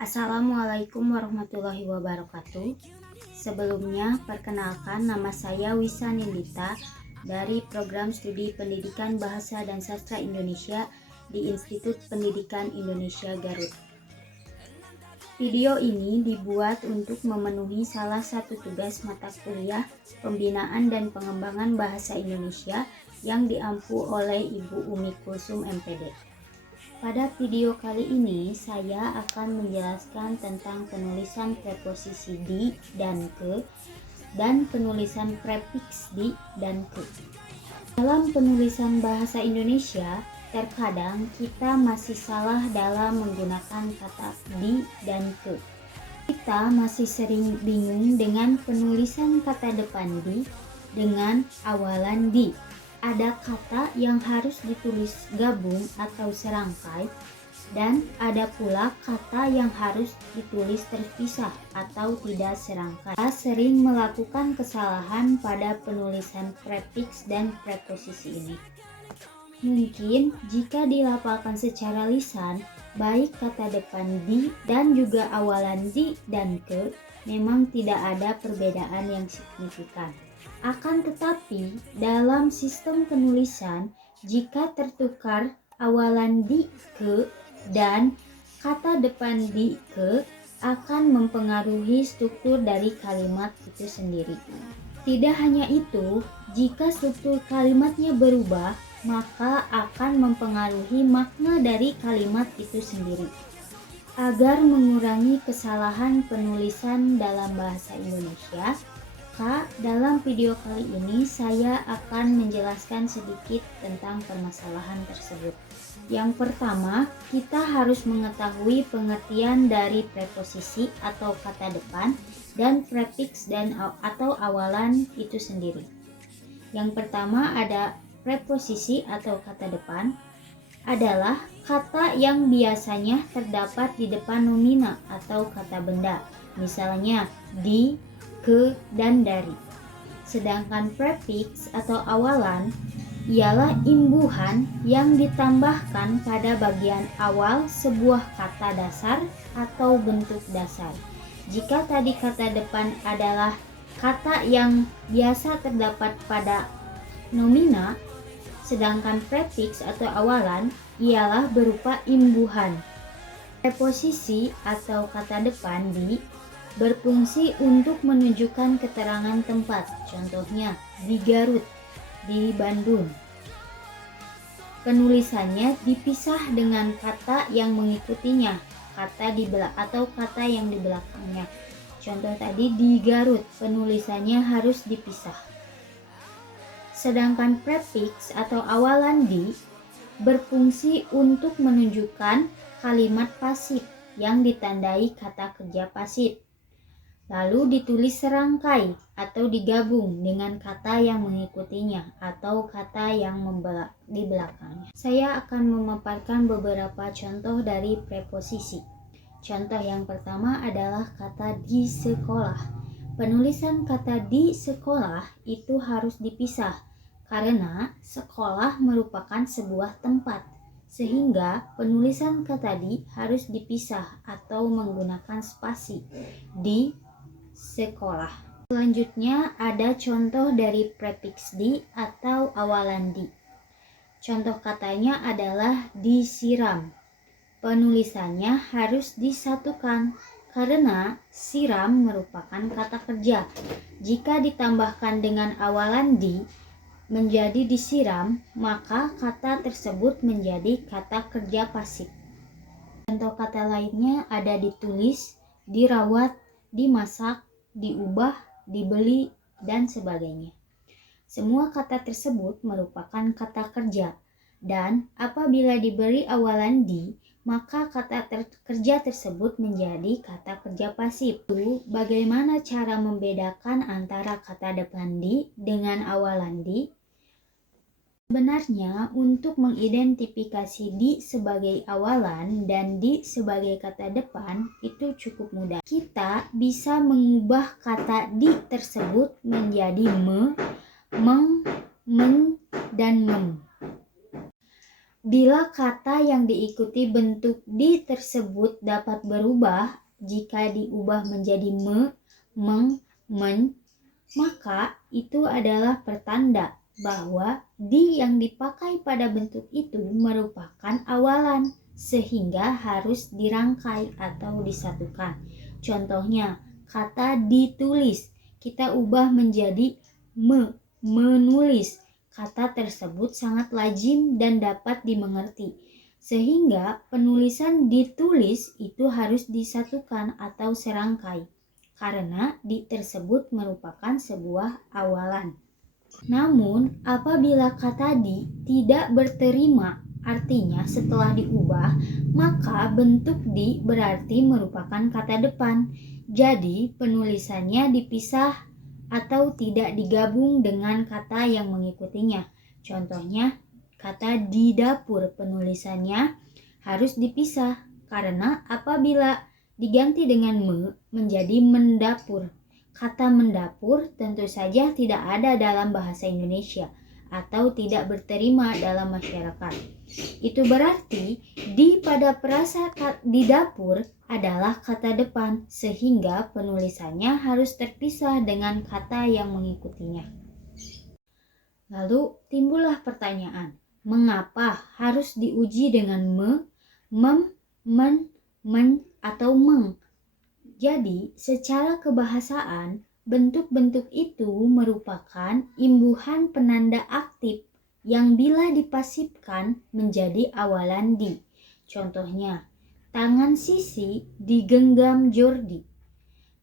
Assalamualaikum warahmatullahi wabarakatuh. Sebelumnya, perkenalkan nama saya Wisa Nindita dari Program Studi Pendidikan Bahasa dan Sastra Indonesia di Institut Pendidikan Indonesia Garut. Video ini dibuat untuk memenuhi salah satu tugas mata kuliah Pembinaan dan Pengembangan Bahasa Indonesia yang diampu oleh Ibu Umi Kulsum MPD. Pada video kali ini, saya akan menjelaskan tentang penulisan preposisi di dan ke dan penulisan prefiks di dan ke. Dalam penulisan bahasa Indonesia, terkadang kita masih salah dalam menggunakan kata di dan ke. Kita masih sering bingung dengan penulisan kata depan di dengan awalan di. Ada kata yang harus ditulis gabung atau serangkai, dan ada pula kata yang harus ditulis terpisah atau tidak serangkai. Kita sering melakukan kesalahan pada penulisan prefiks dan preposisi ini. Mungkin jika dilafalkan secara lisan, baik kata depan di dan juga awalan di dan ke memang tidak ada perbedaan yang signifikan. Akan tetapi, dalam sistem penulisan, jika tertukar awalan di ke dan kata depan di ke akan mempengaruhi struktur dari kalimat itu sendiri. Tidak hanya itu, jika struktur kalimatnya berubah, maka akan mempengaruhi makna dari kalimat itu sendiri. Agar mengurangi kesalahan penulisan dalam bahasa Indonesia, dalam video kali ini saya akan menjelaskan sedikit tentang permasalahan tersebut. Yang pertama, kita harus mengetahui pengertian dari preposisi atau kata depan dan prefiks atau awalan itu sendiri. Yang pertama ada preposisi atau kata depan adalah kata yang biasanya terdapat di depan nomina atau kata benda, misalnya di, ke, dan dari. Sedangkan prefiks atau awalan ialah imbuhan yang ditambahkan pada bagian awal sebuah kata dasar atau bentuk dasar. Jika tadi kata depan adalah kata yang biasa terdapat pada nomina, sedangkan prefiks atau awalan ialah berupa imbuhan. Preposisi atau kata depan di berfungsi untuk menunjukkan keterangan tempat, contohnya di Garut, di Bandung. Penulisannya dipisah dengan kata yang mengikutinya, kata yang di belakangnya. Contoh tadi di Garut, penulisannya harus dipisah. Sedangkan prefiks atau awalan di berfungsi untuk menunjukkan kalimat pasif yang ditandai kata kerja pasif. Lalu ditulis serangkai atau digabung dengan kata yang mengikutinya atau kata yang di belakangnya. Saya akan memaparkan beberapa contoh dari preposisi. Contoh yang pertama adalah kata di sekolah. Penulisan kata di sekolah itu harus dipisah karena sekolah merupakan sebuah tempat, sehingga penulisan kata di harus dipisah atau menggunakan spasi di sekolah. Selanjutnya ada contoh dari prefiks di atau awalan di. Contoh katanya adalah disiram. Penulisannya harus disatukan karena siram merupakan kata kerja. Jika ditambahkan dengan awalan di menjadi disiram, maka kata tersebut menjadi kata kerja pasif. Contoh kata lainnya ada ditulis, dirawat, dimasak, diubah, dibeli, dan sebagainya. Semua kata tersebut merupakan kata kerja, dan apabila diberi awalan di, maka kata kerja tersebut menjadi kata kerja pasif. Lalu, bagaimana cara membedakan antara kata depan di dengan awalan di? Sebenarnya, untuk mengidentifikasi di sebagai awalan dan di sebagai kata depan itu cukup mudah. Kita bisa mengubah kata di tersebut menjadi me, meng, men, dan mem. Bila kata yang diikuti bentuk di tersebut dapat berubah jika diubah menjadi me, meng, men, maka itu adalah pertanda bahwa di yang dipakai pada bentuk itu merupakan awalan sehingga harus dirangkai atau disatukan. Contohnya, kata ditulis kita ubah menjadi menulis. Kata tersebut sangat lazim dan dapat dimengerti, sehingga penulisan ditulis itu harus disatukan atau serangkai, karena di tersebut merupakan sebuah awalan. Namun, apabila kata di tidak berterima, artinya setelah diubah, maka bentuk di berarti merupakan kata depan. Jadi, penulisannya dipisah atau tidak digabung dengan kata yang mengikutinya. Contohnya, kata di dapur penulisannya harus dipisah karena apabila diganti dengan menjadi mendapur. Kata mendapur tentu saja tidak ada dalam bahasa Indonesia atau tidak berterima dalam masyarakat. Itu berarti di pada perasa di dapur adalah kata depan sehingga penulisannya harus terpisah dengan kata yang mengikutinya. Lalu timbullah pertanyaan, mengapa harus diuji dengan mem, men, atau meng? Jadi, secara kebahasaan, bentuk-bentuk itu merupakan imbuhan penanda aktif yang bila dipasifkan menjadi awalan di. Contohnya, tangan Sisi digenggam Jordi.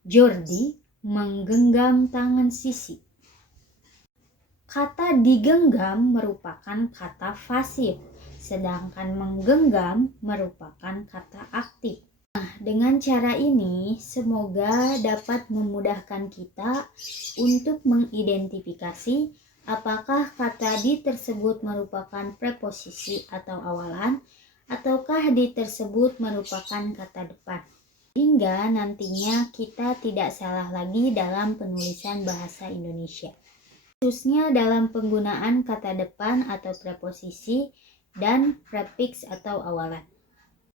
Jordi menggenggam tangan Sisi. Kata digenggam merupakan kata pasif, sedangkan menggenggam merupakan kata aktif. Dengan cara ini, semoga dapat memudahkan kita untuk mengidentifikasi apakah kata di tersebut merupakan preposisi atau awalan, ataukah di tersebut merupakan kata depan. Hingga nantinya kita tidak salah lagi dalam penulisan bahasa Indonesia, khususnya dalam penggunaan kata depan atau preposisi dan prefiks atau awalan.